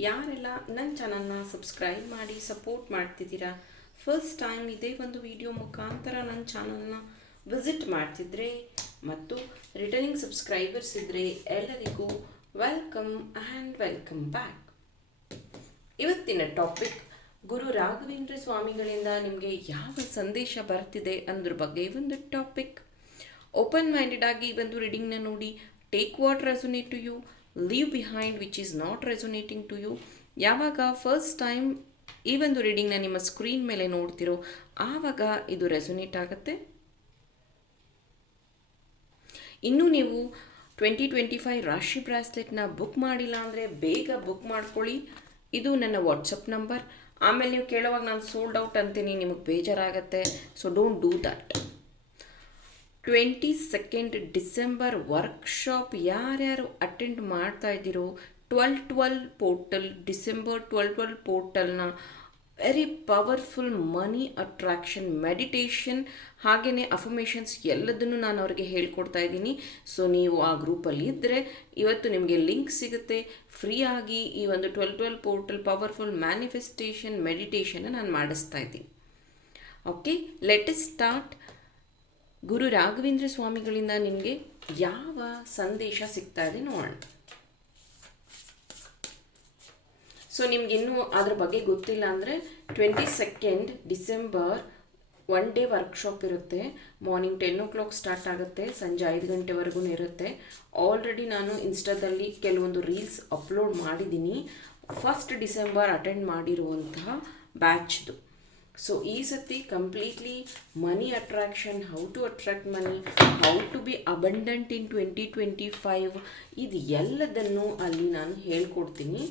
ಯಾರೆಲ್ಲ ನನ್ನ ಚಾನಲ್ನ ಸಬ್ಸ್ಕ್ರೈಬ್ ಮಾಡಿ ಸಪೋರ್ಟ್ ಮಾಡ್ತಿದ್ದೀರಾ ಫಸ್ಟ್ ಟೈಮ್ ಇದೇ ಒಂದು ವಿಡಿಯೋ ಮುಖಾಂತರ ನನ್ನ ಚಾನಲ್ನ ವಿಸಿಟ್ ಮಾಡ್ತಿದ್ರೆ ಮತ್ತು ರಿಟರ್ನಿಂಗ್ ಸಬ್ಸ್ಕ್ರೈಬರ್ಸ್ ಇದ್ದರೆ ಎಲ್ಲರಿಗೂ ವೆಲ್ಕಮ್ ಆ್ಯಂಡ್ ವೆಲ್ಕಮ್ ಬ್ಯಾಕ್ ಇವತ್ತಿನ ಟಾಪಿಕ್ ಗುರು ರಾಘವೇಂದ್ರ ಸ್ವಾಮಿಗಳಿಂದ ನಿಮಗೆ ಯಾವ ಸಂದೇಶ ಬರ್ತಿದೆ ಅಂದ್ರ ಬಗ್ಗೆ ಒಂದು ಟಾಪಿಕ್ ಓಪನ್ ಮೈಂಡೆಡ್ ಆಗಿ ಒಂದು ರೀಡಿಂಗ್ನ ನೋಡಿ take what resonate to you leave behind which is not resonating to you ಯಾವಾಗ ಫಸ್ಟ್ ಟೈಮ್ ಈ ಒಂದು ರೀಡಿಂಗ್ನ ನಿಮ್ಮ ಸ್ಕ್ರೀನ್ ಮೇಲೆ ನೋಡ್ತಿರೋ, ಆವಾಗ ಇದು ರೆಸೊನೇಟ್ ಆಗುತ್ತೆ. ಇನ್ನೂ ನೀವು ಟ್ವೆಂಟಿ ಟ್ವೆಂಟಿ ಫೈವ್ ರಾಶಿ ಬ್ರಾಸ್ಲೆಟ್ನ ಬುಕ್ ಮಾಡಿಲ್ಲ ಅಂದರೆ ಬೇಗ ಬುಕ್ ಮಾಡ್ಕೊಳ್ಳಿ. ಇದು ನನ್ನ ವಾಟ್ಸಪ್ ನಂಬರ್ ಆಮೇಲೆ ನೀವು ಕೇಳೋವಾಗ ನಾನು ಸೋಲ್ಡ್ ಔಟ್ ಅಂತೀನಿ, ನಿಮಗೆ ಬೇಜಾರಾಗತ್ತೆ. So don't do that twenty second December workshop ಯಾರ್ಯಾರು ಅಟೆಂಡ್ ಮಾಡ್ತಾ ಇದ್ದೀರೋ twelve twelve portal December twelve twelve ಪೋರ್ಟಲ್ನ very powerful money attraction meditation ಹಾಗೆಯೇ ಅಫರ್ಮೇಷನ್ಸ್ ಎಲ್ಲದನ್ನು ನಾನು ಅವರಿಗೆ ಹೇಳ್ಕೊಡ್ತಾ ಇದ್ದೀನಿ. ಸೊ ನೀವು ಆ ಗ್ರೂಪಲ್ಲಿ ಇದ್ದರೆ ಇವತ್ತು ನಿಮಗೆ ಲಿಂಕ್ ಸಿಗುತ್ತೆ. ಫ್ರೀಯಾಗಿ ಈ ಒಂದು twelve twelve portal powerful manifestation ಮೆಡಿಟೇಷನ್ನ ನಾನು ಮಾಡಿಸ್ತಾ ಇದ್ದೀನಿ. Okay let start Guru Raghavendra ಸ್ವಾಮಿಗಳಿಂದ ನಿಮಗೆ ಯಾವ ಸಂದೇಶ ಸಿಗ್ತಾ ಇದೆ ನೋಡೋಣ. ಸೊ ನಿಮ್ಗೆ ಇನ್ನೂ ಅದ್ರ ಬಗ್ಗೆ ಗೊತ್ತಿಲ್ಲ ಅಂದರೆ twenty second December one day workshop ಇರುತ್ತೆ. Morning ten o'clock start ಆಗುತ್ತೆ. ಸಂಜೆ ಐದು ಗಂಟೆವರೆಗೂ ಇರುತ್ತೆ. ಆಲ್ರೆಡಿ ನಾನು ಇನ್ಸ್ಟಾದಲ್ಲಿ ಕೆಲವೊಂದು ರೀಲ್ಸ್ ಅಪ್ಲೋಡ್ ಮಾಡಿದ್ದೀನಿ. ಫಸ್ಟ್ ಡಿಸೆಂಬರ್ ಅಟೆಂಡ್ ಮಾಡಿರುವಂತಹ ಬ್ಯಾಚ್ದು ಸೊ ಈ ಸತಿ completely money attraction how to attract money how to be abundant in twenty twenty five ಇದು ಎಲ್ಲದನ್ನು ಅಲ್ಲಿ ನಾನು ಹೇಳ್ಕೊಡ್ತೀನಿ.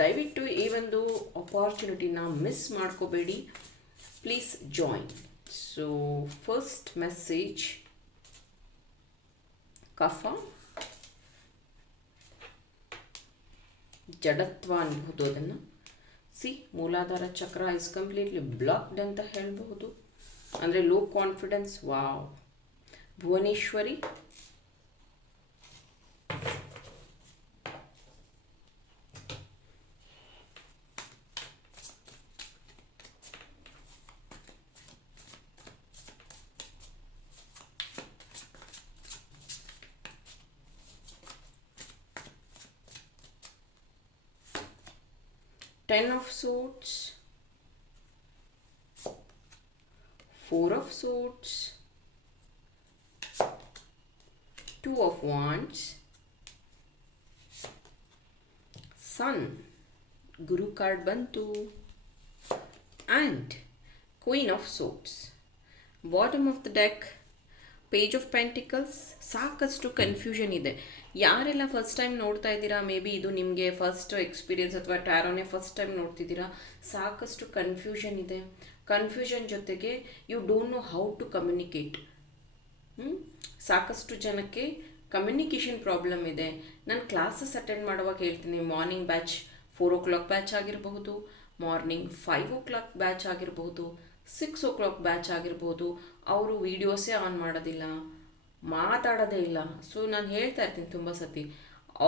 ದಯವಿಟ್ಟು ಈ ಒಂದು ಅಪಾರ್ಚುನಿಟಿನ ಮಿಸ್ ಮಾಡ್ಕೋಬೇಡಿ. Please join so first message ಕಫ, ಜಡತ್ವ ಅನ್ಬೋದು ಅದನ್ನು. ಸಿ ಮೂಲಾಧಾರ ಚಕ್ರ ಇಸ್ ಕಂಪ್ಲೀಟ್ಲಿ ಬ್ಲಾಕ್ಡ್ ಅಂತ ಹೇಳಬಹುದು. ಅಂದರೆ low confidence wow Bhuvaneshwari 10 of swords, 4 of swords, 2 of wands, sun, guru card bantu. And queen of swords. Bottom of the deck, page of pentacles ಸಾಕಷ್ಟು confusion ಇದೆ. ಯಾರೆಲ್ಲ ಫಸ್ಟ್ ಟೈಮ್ ನೋಡ್ತಾ ಇದ್ದೀರಾ? May be ಇದು ನಿಮಗೆ ಫಸ್ಟ್ ಎಕ್ಸ್ಪೀರಿಯನ್ಸ್ ಅಥವಾ ಟ್ಯಾರೋನೇ first time ನೋಡ್ತಿದ್ದೀರಾ? ಸಾಕಷ್ಟು ಕನ್ಫ್ಯೂಷನ್ ಇದೆ. ಕನ್ಫ್ಯೂಷನ್ ಜೊತೆಗೆ you don't know how to communicate ಸಾಕಷ್ಟು ಜನಕ್ಕೆ ಕಮ್ಯುನಿಕೇಷನ್ ಪ್ರಾಬ್ಲಮ್ ಇದೆ. ನಾನು ಕ್ಲಾಸಸ್ ಅಟೆಂಡ್ ಮಾಡುವಾಗ ಹೇಳ್ತೀನಿ. Morning batch four o'clock batch ಆಗಿರಬಹುದು morning five o'clock batch ಆಗಿರಬಹುದು ಸಿಕ್ಸ್ ಓ ಕ್ಲಾಕ್ ಬ್ಯಾಚ್ ಆಗಿರ್ಬೋದು, ಅವರು ವೀಡಿಯೋಸೇ ಆನ್ ಮಾಡೋದಿಲ್ಲ. ಮಾತಾಡೋದೇ ಇಲ್ಲ. ಸೊ ನಾನು ಹೇಳ್ತಾ ಇರ್ತೀನಿ ತುಂಬ ಸತಿ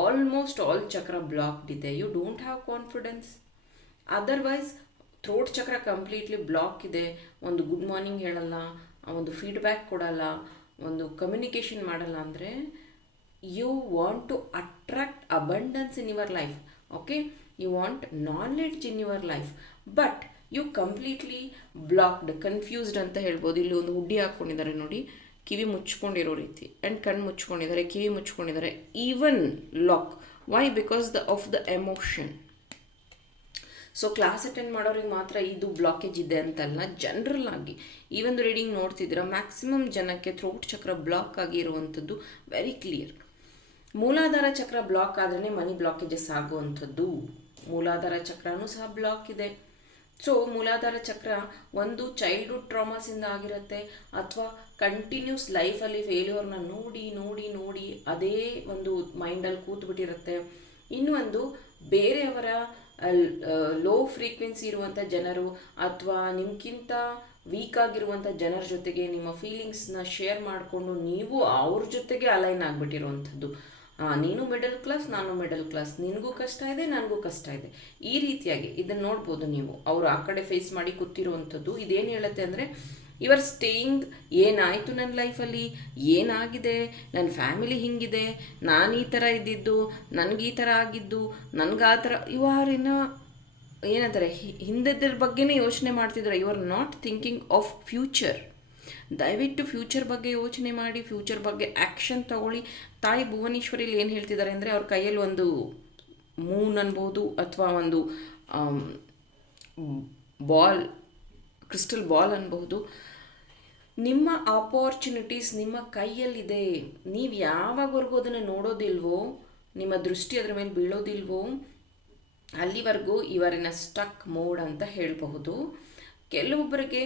ಆಲ್ಮೋಸ್ಟ್ ಆಲ್ ಚಕ್ರ ಬ್ಲಾಕ್ಡ್ ಇದೆ. You don't have confidence otherwise throat chakra completely block ಇದೆ. ಒಂದು ಗುಡ್ ಮಾರ್ನಿಂಗ್ ಹೇಳಲ್ಲ, ಒಂದು ಫೀಡ್ಬ್ಯಾಕ್ ಕೊಡಲ್ಲ, ಒಂದು ಕಮ್ಯುನಿಕೇಷನ್ ಮಾಡಲ್ಲ ಅಂದರೆ you want to attract abundance in your life okay you want knowledge in your life but you completely blocked confused ಅಂತ ಹೇಳ್ಬೋದು. ಇಲ್ಲಿ ಒಂದು ಹುಡ್ಡಿ ಹಾಕ್ಕೊಂಡಿದ್ದಾರೆ ನೋಡಿ. ಕಿವಿ ಮುಚ್ಕೊಂಡಿರೋ ರೀತಿ ಆ್ಯಂಡ್ ಕಣ್ಣು ಮುಚ್ಕೊಂಡಿದ್ದಾರೆ, ಕಿವಿ ಮುಚ್ಕೊಂಡಿದ್ದಾರೆ. Even lock why because the of the emotion so class attend ಮಾಡೋರಿಗೆ ಮಾತ್ರ ಇದು ಬ್ಲಾಕೇಜ್ ಇದೆ ಅಂತಲ್ಲ ಜನರಲ್ ಆಗಿ ಈ ಒಂದು ರೀಡಿಂಗ್ ನೋಡ್ತಿದ್ರೆ ಮ್ಯಾಕ್ಸಿಮಮ್ ಜನಕ್ಕೆ ಥ್ರೋಟ್ ಚಕ್ರ ಬ್ಲಾಕ್ ಆಗಿರುವಂಥದ್ದು ವೆರಿ ಕ್ಲಿಯರ್ ಮೂಲಾಧಾರ ಚಕ್ರ ಬ್ಲಾಕ್ ಆದ್ರೇ ಮನಿ ಬ್ಲಾಕೇಜಸ್ ಆಗುವಂಥದ್ದು. ಮೂಲಾಧಾರ ಚಕ್ರನೂ ಸಹ ಬ್ಲಾಕ್ ಇದೆ. ಸೊ ಮೂಲಾಧಾರ ಚಕ್ರ ಒಂದು ಚೈಲ್ಡ್ಹುಡ್ ಟ್ರಾಮಾಸಿಂದ ಆಗಿರುತ್ತೆ ಅಥವಾ ಕಂಟಿನ್ಯೂಸ್ ಲೈಫಲ್ಲಿ ಫೇಲ್ಯೂರ್ನ ನೋಡಿ ನೋಡಿ ನೋಡಿ ಅದೇ ಒಂದು ಮೈಂಡಲ್ಲಿ ಕೂತ್ಬಿಟ್ಟಿರುತ್ತೆ. ಇನ್ನು ಒಂದು ಬೇರೆಯವರ ಲೋ ಫ್ರೀಕ್ವೆನ್ಸಿ ಇರುವಂಥ ಜನರು ಅಥವಾ ನಿಮ್ಗಿಂತ ವೀಕ್ ಆಗಿರುವಂಥ ಜನರ ಜೊತೆಗೆ ನಿಮ್ಮ ಫೀಲಿಂಗ್ಸ್ನ ಶೇರ್ ಮಾಡಿಕೊಂಡು ನೀವು ಅವ್ರ ಜೊತೆಗೆ ಅಲೈನ್ ಆಗಿಬಿಟ್ಟಿರುವಂಥದ್ದು. ನೀನು ಮಿಡಲ್ ಕ್ಲಾಸ್ ನಾನು ಮಿಡಲ್ ಕ್ಲಾಸ್ ನಿನಗೂ ಕಷ್ಟ ಇದೆ, ನನಗೂ ಕಷ್ಟ ಇದೆ. ಈ ರೀತಿಯಾಗಿ ಇದನ್ನು ನೋಡ್ಬೋದು ನೀವು. ಅವರು ಆ ಕಡೆ ಫೇಸ್ ಮಾಡಿ ಕೂತಿರುವಂಥದ್ದು ಇದೇನು ಹೇಳುತ್ತೆ ಅಂದರೆ ಇವರ್ ಸ್ಟೇಯಿಂಗ್ ಏನಾಯಿತು ನನ್ನ ಲೈಫಲ್ಲಿ ಏನಾಗಿದೆ? ನನ್ನ ಫ್ಯಾಮಿಲಿ ಹಿಂಗಿದೆ? ನಾನು ಈ ಥರ ಇದ್ದಿದ್ದು, ನನಗೆ ಈ ಥರ ಆಗಿದ್ದು, ನನಗೆ ಆ ಥರ ಇವಾರಿನ ಏನಂತಾರೆ ಹಿಂದದ್ರ ಬಗ್ಗೆನೇ ಯೋಚನೆ ಮಾಡ್ತಿದ್ದಾರೆ? You are not thinking of future ದಯವಿಟ್ಟು ಫ್ಯೂಚರ್ ಬಗ್ಗೆ ಯೋಚನೆ ಮಾಡಿ ಫ್ಯೂಚರ್ ಬಗ್ಗೆ ಆ್ಯಕ್ಷನ್ ತಗೊಳ್ಳಿ. ತಾಯಿ ಭುವನೇಶ್ವರಿಲಿ ಏನು ಹೇಳ್ತಿದ್ದಾರೆ ಅಂದರೆ ಅವ್ರ ಕೈಯಲ್ಲಿ ಒಂದು ಮೂನ್ ಅನ್ಬೋದು ಅಥವಾ ಒಂದು ಬಾಲ್ ಕ್ರಿಸ್ಟಲ್ ಬಾಲ್ ಅನ್ಬಹುದು ನಿಮ್ಮ ಆಪರ್ಚುನಿಟೀಸ್ ನಿಮ್ಮ ಕೈಯಲ್ಲಿದೆ. ನೀವು ಯಾವಾಗವರೆಗೂ ಅದನ್ನು ನೋಡೋದಿಲ್ವೋ, ನಿಮ್ಮ ದೃಷ್ಟಿ ಅದರ ಮೇಲೆ ಬೀಳೋದಿಲ್ವೋ, ಅಲ್ಲಿವರೆಗೂ ಇವರಿನ ಸ್ಟಕ್ ಮೋಡ್ ಅಂತ ಹೇಳಬಹುದು. ಕೆಲವೊಬ್ಬರಿಗೆ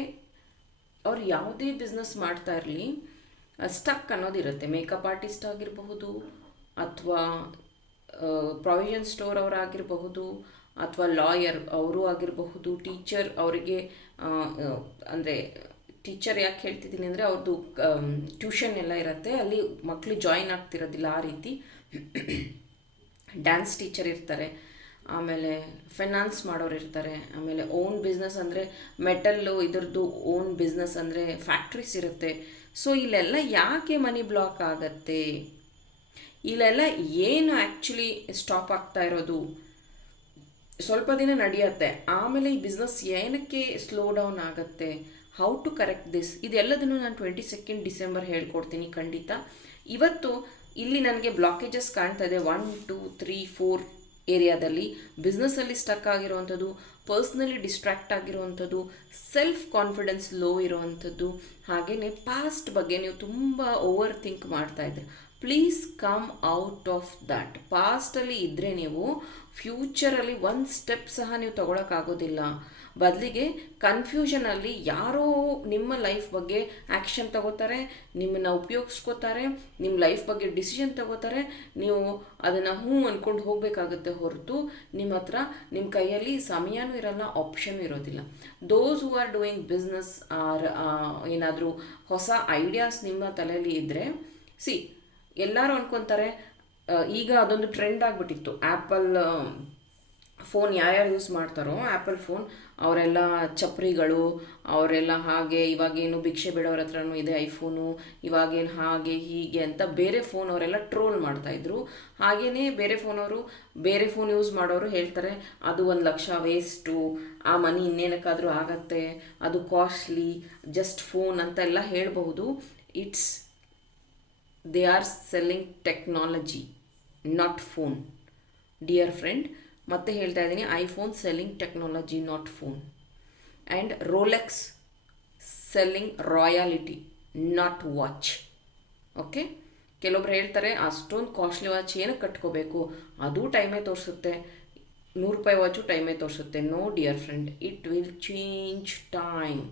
ಅವ್ರು ಯಾವುದೇ ಬಿಸ್ನೆಸ್ ಮಾಡ್ತಾ ಇರಲಿ ಸ್ಟಕ್ ಅನ್ನೋದಿರುತ್ತೆ. ಮೇಕಪ್ ಆರ್ಟಿಸ್ಟ್ ಆಗಿರಬಹುದು, ಅಥವಾ ಪ್ರಾವಿಷನ್ ಸ್ಟೋರ್ ಅವರಾಗಿರಬಹುದು ಅಥವಾ ಲಾಯರ್ ಅವರು ಆಗಿರಬಹುದು ಟೀಚರ್ ಅವರಿಗೆ ಅಂದರೆ ಟೀಚರ್ ಯಾಕೆ ಹೇಳ್ತಿದ್ದೀನಿ ಅಂದರೆ ಅವ್ರದ್ದು ಟ್ಯೂಷನ್ ಎಲ್ಲ ಇರುತ್ತೆ. ಅಲ್ಲಿ ಮಕ್ಕಳು ಜಾಯಿನ್ ಆಗ್ತಿರೋದಿಲ್ಲ ಆ ರೀತಿ. ಡ್ಯಾನ್ಸ್ ಟೀಚರ್ ಇರ್ತಾರೆ. ಆಮೇಲೆ ಫೈನಾನ್ಸ್ ಮಾಡೋರು ಇರ್ತಾರೆ, ಆಮೇಲೆ ಓನ್ ಬಿಸ್ನೆಸ್ ಅಂದರೆ ಮೆಟಲ್ಲು ಇದರದ್ದು ಓನ್ ಬಿಸ್ನೆಸ್ ಅಂದರೆ ಫ್ಯಾಕ್ಟ್ರೀಸ್ ಇರುತ್ತೆ. ಸೊ ಇಲ್ಲೆಲ್ಲ ಯಾಕೆ ಮನಿ ಬ್ಲಾಕ್ ಆಗತ್ತೆ? ಇಲ್ಲೆಲ್ಲ ಏನು ಆ್ಯಕ್ಚುಲಿ ಸ್ಟಾಪ್ ಆಗ್ತಾ ಇರೋದು? ಸ್ವಲ್ಪ ದಿನ ನಡೆಯುತ್ತೆ. ಆಮೇಲೆ ಈ ಬಿಸ್ನೆಸ್ ಏನಕ್ಕೆ ಸ್ಲೋ ಡೌನ್ ಆಗುತ್ತೆ? ಹೌ ಟು ಕರೆಕ್ಟ್ ದಿಸ್ ಇದೆಲ್ಲದನ್ನು ನಾನು ಟ್ವೆಂಟಿ ಸೆಕೆಂಡ್ ಡಿಸೆಂಬರ್ ಹೇಳ್ಕೊಡ್ತೀನಿ ಖಂಡಿತ. ಇವತ್ತು ಇಲ್ಲಿ ನನಗೆ ಬ್ಲಾಕೇಜಸ್ ಕಾಣ್ತಾ ಇದೆ. ಒನ್ ಟೂ ತ್ರೀ ಫೋರ್ ಏರಿಯಾದಲ್ಲಿ ಬಿಸ್ನೆಸ್ಸಲ್ಲಿ ಸ್ಟಕ್ ಆಗಿರುವಂಥದ್ದು ಪರ್ಸ್ನಲಿ ಡಿಸ್ಟ್ರ್ಯಾಕ್ಟ್ ಆಗಿರುವಂಥದ್ದು ಸೆಲ್ಫ್ ಕಾನ್ಫಿಡೆನ್ಸ್ ಲೋ ಇರುವಂಥದ್ದು ಹಾಗೆಯೇ ಪಾಸ್ಟ್ ಬಗ್ಗೆ ನೀವು ತುಂಬ ಓವರ್ ಥಿಂಕ್ ಮಾಡ್ತಾ ಇದ್ದೀರಿ please come out of that ಪಾಸ್ಟಲ್ಲಿ ಇದ್ದರೆ ನೀವು ಫ್ಯೂಚರಲ್ಲಿ ಒಂದು ಸ್ಟೆಪ್ ಸಹ ನೀವು ತೊಗೊಳಕ್ಕಾಗೋದಿಲ್ಲ ಬದಲಿಗೆ ಕನ್ಫ್ಯೂಷನಲ್ಲಿ ಯಾರೋ ನಿಮ್ಮ ಲೈಫ್ ಬಗ್ಗೆ ಆ್ಯಕ್ಷನ್ ತಗೋತಾರೆ, ನಿಮ್ಮನ್ನು ಉಪಯೋಗಿಸ್ಕೋತಾರೆ ನಿಮ್ಮ ಲೈಫ್ ಬಗ್ಗೆ ಡಿಸಿಷನ್ ತಗೋತಾರೆ, ನೀವು ಅದನ್ನು ಹ್ಞೂ ಅಂದ್ಕೊಂಡು ಹೋಗಬೇಕಾಗುತ್ತೆ ಹೊರತು ನಿಮ್ಮ ಹತ್ರ ನಿಮ್ಮ ಕೈಯಲ್ಲಿ ಸಮಯನೂ ಇರಲ್ಲ ಆಪ್ಷನ್ ಇರೋದಿಲ್ಲ. Those who are doing business are ಏನಾದರೂ ಹೊಸ ಐಡಿಯಾಸ್ ನಿಮ್ಮ ತಲೆಯಲ್ಲಿ ಇದ್ದರೆ ಸಿ ಎಲ್ಲರೂ ಅಂದ್ಕೊತಾರೆ ಈಗ ಅದೊಂದು ಟ್ರೆಂಡ್ ಆಗಿಬಿಟ್ಟಿತ್ತು. ಆ್ಯಪಲ್ ಫೋನ್ ಯಾರ್ಯಾರು ಯೂಸ್ ಮಾಡ್ತಾರೋ ಆ್ಯಪಲ್ ಫೋನ್ ಅವರೆಲ್ಲ ಚಪ್ರಿಗಳು, ಅವರೆಲ್ಲ ಹಾಗೆ ಇವಾಗೇನು ಭಿಕ್ಷೆ ಬಿಡೋರ ಹತ್ರನೂ ಇದೆ ಐಫೋನು ಇವಾಗೇನು ಹಾಗೆ ಹೀಗೆ ಅಂತ ಬೇರೆ ಫೋನ್ ಅವರೆಲ್ಲ ಟ್ರೋಲ್ ಮಾಡ್ತಾಯಿದ್ರು ಹಾಗೆಯೇ ಬೇರೆ ಫೋನವರು ಬೇರೆ ಫೋನ್ ಯೂಸ್ ಮಾಡೋರು ಹೇಳ್ತಾರೆ, ಅದು ಒಂದು ಲಕ್ಷ ವೇಸ್ಟು ಆ ಮನಿ ಇನ್ನೇನಕ್ಕಾದರೂ ಆಗತ್ತೆ, ಅದು ಕಾಸ್ಟ್ಲಿ ಜಸ್ಟ್ ಫೋನ್ ಅಂತೆಲ್ಲ ಹೇಳಬಹುದು. It's they are selling technology not phone dear friend ಮತ್ತೆ ಹೇಳ್ತಾ ಇದ್ದೀನಿ iPhone selling technology not phone and Rolex selling royalty not watch okay ಕೆಲವೊಬ್ರು ಹೇಳ್ತಾರೆ, ಅಷ್ಟೊಂದು ಕಾಸ್ಟ್ಲಿ ವಾಚ್ ಏನಕ್ಕೆ ಕಟ್ಕೋಬೇಕು? ಅದು ಟೈಮೇ ತೋರಿಸುತ್ತೆ. ನೂರು ರೂಪಾಯಿ ವಾಚು ಟೈಮೇ ತೋರಿಸುತ್ತೆ. No dear friend it will change time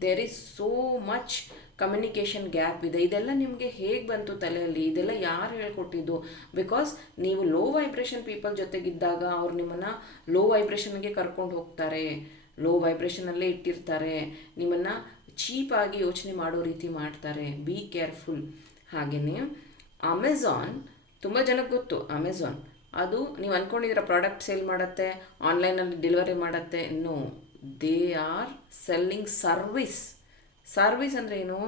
there is so much communication gap ಇದೆ. ಇದೆಲ್ಲ ನಿಮಗೆ ಹೇಗೆ ಬಂತು ತಲೆಯಲ್ಲಿ? ಇದೆಲ್ಲ ಯಾರು ಹೇಳ್ಕೊಟ್ಟಿದ್ದು? ಬಿಕಾಸ್ ನೀವು ಲೋ ವೈಬ್ರೇಷನ್ ಪೀಪಲ್ ಜೊತೆಗಿದ್ದಾಗ ಅವ್ರು ನಿಮ್ಮನ್ನು ಲೋ ವೈಬ್ರೇಷನ್ಗೆ ಕರ್ಕೊಂಡು ಹೋಗ್ತಾರೆ. ಲೋ ವೈಬ್ರೇಷನಲ್ಲೇ ಇಟ್ಟಿರ್ತಾರೆ. ನಿಮ್ಮನ್ನು ಚೀಪಾಗಿ ಯೋಚನೆ ಮಾಡೋ ರೀತಿ ಮಾಡ್ತಾರೆ. ಬಿ ಕೇರ್ಫುಲ್ ಹಾಗೆಯೇ ಅಮೆಝಾನ್ ತುಂಬ ಜನಕ್ಕೆ ಗೊತ್ತು ಅಮೆಝಾನ್ ಅದು ನೀವು ಅಂದ್ಕೊಂಡಿದ್ದೀರ ಪ್ರಾಡಕ್ಟ್ ಸೇಲ್ ಮಾಡುತ್ತೆ ಆನ್ಲೈನಲ್ಲಿ ಡೆಲಿವರಿ ಮಾಡುತ್ತೆ. No they are selling service service ಅಂದರೆ ಏನು?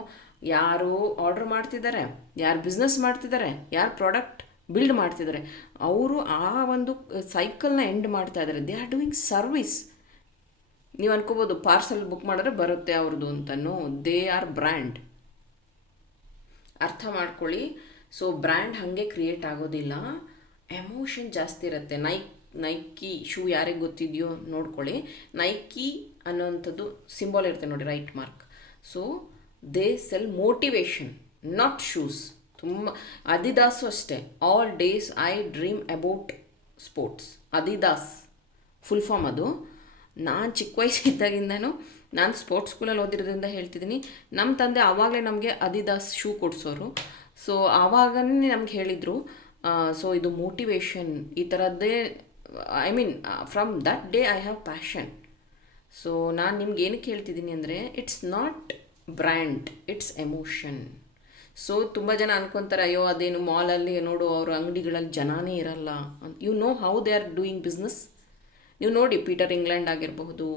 ಯಾರು ಆರ್ಡ್ರ್ ಮಾಡ್ತಿದ್ದಾರೆ, ಯಾರು ಬಿಸ್ನೆಸ್ ಮಾಡ್ತಿದ್ದಾರೆ, ಯಾರು ಪ್ರಾಡಕ್ಟ್ ಬಿಲ್ಡ್ ಮಾಡ್ತಿದ್ದಾರೆ. ಅವರು ಆ ಒಂದು ಸೈಕಲ್ನ ಎಂಡ್ ಮಾಡ್ತಾ ಇದ್ದಾರೆ. ದೇ ಆರ್ ಡೂಯಿಂಗ್ ಸರ್ವಿಸ್ ನೀವು ಅನ್ಕೋಬೋದು ಪಾರ್ಸಲ್ ಬುಕ್ ಮಾಡಿದ್ರೆ ಬರುತ್ತೆ ಅವ್ರದ್ದು ಅಂತನೋ? ದೇ ಆರ್ ಬ್ರ್ಯಾಂಡ್ ಅರ್ಥ ಮಾಡ್ಕೊಳ್ಳಿ. ಸೊ ಬ್ರ್ಯಾಂಡ್ ಹಾಗೆ ಕ್ರಿಯೇಟ್ ಆಗೋದಿಲ್ಲ. ಎಮೋಷನ್ ಜಾಸ್ತಿ ಇರುತ್ತೆ. ನೈಕ್ ನೈಕಿ ಶೂ ಯಾರಿಗೆ ಗೊತ್ತಿದೆಯೋ ನೋಡ್ಕೊಳ್ಳಿ. ನೈಕಿ ಅನ್ನೋವಂಥದ್ದು ಸಿಂಬಲ್ ಇರುತ್ತೆ ನೋಡಿ right mark so they sell motivation not shoes ತುಂಬ ಅದಿದಾಸು ಅಷ್ಟೇ. All days I dream about sports Adidas full form ಅದು. ನಾನು ಚಿಕ್ಕ ವಯಸ್ಸಿದ್ದಾಗಿಂದನೂ ನಾನು ಸ್ಪೋರ್ಟ್ಸ್ ಸ್ಕೂಲಲ್ಲಿ ಓದಿರೋದ್ರಿಂದ ಹೇಳ್ತಿದ್ದೀನಿ. ನಮ್ಮ ತಂದೆ ಆವಾಗಲೇ ನಮಗೆ ಅದಿದಾಸ್ ಶೂ ಕೊಡಿಸೋರು. ಸೊ ಆವಾಗನೇ ನಮ್ಗೆ ಹೇಳಿದರು ಸೊ ಇದು ಮೋಟಿವೇಶನ್ ಈ ಥರದ್ದೇ I mean from that day I have passion so ನಾನು ನಿಮ್ಗೆ ಏನಕ್ಕೆ ಹೇಳ್ತಿದ್ದೀನಿ ಅಂದರೆ it's not brand it's emotion so ತುಂಬ ಜನ ಅನ್ಕೊತಾರೆ, ಅಯ್ಯೋ, ಅದೇನು ಮಾಲಲ್ಲಿ ನೋಡು, ಅವ್ರ ಅಂಗಡಿಗಳಲ್ಲಿ ಜನಾನೇ ಇರಲ್ಲ. You know how they are doing business ನೀವು ನೋಡಿ ಪೀಟರ್ ಇಂಗ್ಲೆಂಡ್ ಆಗಿರಬಹುದು,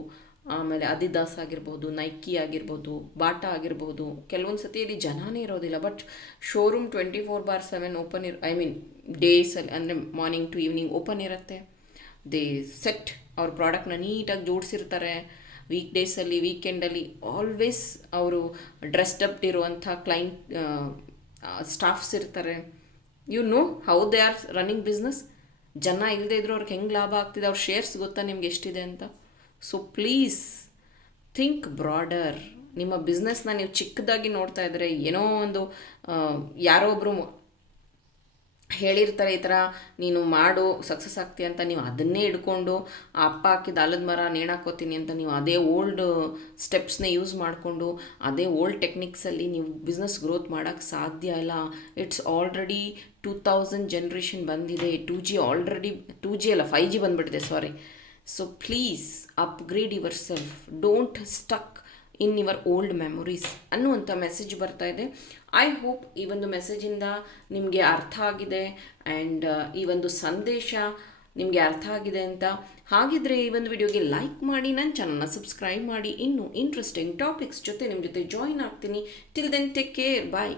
ಆಮೇಲೆ ಅದಿದಾಸ್ ಆಗಿರ್ಬೋದು ನೈಕಿ ಆಗಿರ್ಬೋದು ಬಾಟಾ ಆಗಿರ್ಬೋದು ಕೆಲವೊಂದು ಸತಿ ಇಲ್ಲಿ ಜನಾನೇ ಇರೋದಿಲ್ಲ but showroom twenty four bar seven open ಇರ್ ಐ ಮೀನ್ ಡೇಸಲ್ಲಿ ಅಂದರೆ ಮಾರ್ನಿಂಗ್ ಟು ಈವ್ನಿಂಗ್ ಓಪನ್ ಇರುತ್ತೆ. ದೇ ಸೆಟ್ ಅವ್ರ ಪ್ರಾಡಕ್ಟ್ನ ನೀಟಾಗಿ ಜೋಡಿಸಿರ್ತಾರೆ. ವೀಕ್ ಡೇಸಲ್ಲಿ ವೀಕೆಂಡಲ್ಲಿ ಆಲ್ವೇಸ್ ಅವರು ಡ್ರೆಸ್ಡ್ ಅಪ್ ಇರುವಂಥ ಕ್ಲೈಂಟ್ ಸ್ಟಾಫ್ಸ್ ಇರ್ತಾರೆ. You know how they are running business ಜನ ಇಲ್ಲದೆ ಇದ್ರು ಅವ್ರಿಗೆ ಹೆಂಗೆ ಲಾಭ ಆಗ್ತಿದೆ? ಅವ್ರ ಶೇರ್ಸ್ ಗೊತ್ತಾ ನಿಮ್ಗೆ ಎಷ್ಟಿದೆ ಅಂತ? ಸೊ ಪ್ಲೀಸ್ ಥಿಂಕ್ ಬ್ರಾಡರ್ ನಿಮ್ಮ ಬಿಸ್ನೆಸ್ನ ನೀವು ಚಿಕ್ಕದಾಗಿ ನೋಡ್ತಾ ಇದ್ದರೆ ಏನೋ ಒಂದು ಯಾರೋ ಒಬ್ಬರು ಹೇಳಿರ್ತಾರೆ ಈ ಥರ, ನೀನು ಮಾಡು ಸಕ್ಸಸ್ ಆಗ್ತೀಯ ಅಂತ ನೀವು ಅದನ್ನೇ ಹಿಡ್ಕೊಂಡು, ಆ ಅಪ್ಪ ಹಾಕಿದ ಆಲದ ಮರ ನೇಣಾಕೋತೀನಿ ಅಂತ ನೀವು ಅದೇ ಓಲ್ಡ್ ಸ್ಟೆಪ್ಸ್ನ ಯೂಸ್ ಮಾಡಿಕೊಂಡು, ಅದೇ ಓಲ್ಡ್ ಟೆಕ್ನಿಕ್ಸಲ್ಲಿ ನೀವು ಬಿಸ್ನೆಸ್ ಗ್ರೋತ್ ಮಾಡೋಕ್ಕೆ ಸಾಧ್ಯ ಇಲ್ಲ. It's already two thousand generation ಬಂದಿದೆ. Two G already two G ಅಲ್ಲ ಫೈ ಜಿ ಬಂದುಬಿಟ್ಟಿದೆ sorry so please upgrade yourself don't stuck in your old memories ಅನ್ನುವಂಥ ಮೆಸೇಜ್ ಬರ್ತಾ ಇದೆ. ಐ ಹೋಪ್ ಈ ಒಂದು ಮೆಸೇಜಿಂದ ನಿಮಗೆ ಅರ್ಥ ಆಗಿದೆ ಆ್ಯಂಡ್ ಈ ಒಂದು ಸಂದೇಶ ನಿಮಗೆ ಅರ್ಥ ಆಗಿದೆ ಅಂತ. ಹಾಗಿದ್ರೆ ಈ ಒಂದು ವಿಡಿಯೋಗೆ ಲೈಕ್ ಮಾಡಿ, ನನ್ನ ಚಾನಲ್ನ ಸಬ್ಸ್ಕ್ರೈಬ್ ಮಾಡಿ. ಇನ್ನೂ ಇಂಟ್ರೆಸ್ಟಿಂಗ್ ಟಾಪಿಕ್ಸ್ ಜೊತೆ ನಿಮ್ಮ ಜೊತೆ ಜಾಯಿನ್ ಆಗ್ತೀನಿ. Till then take care bye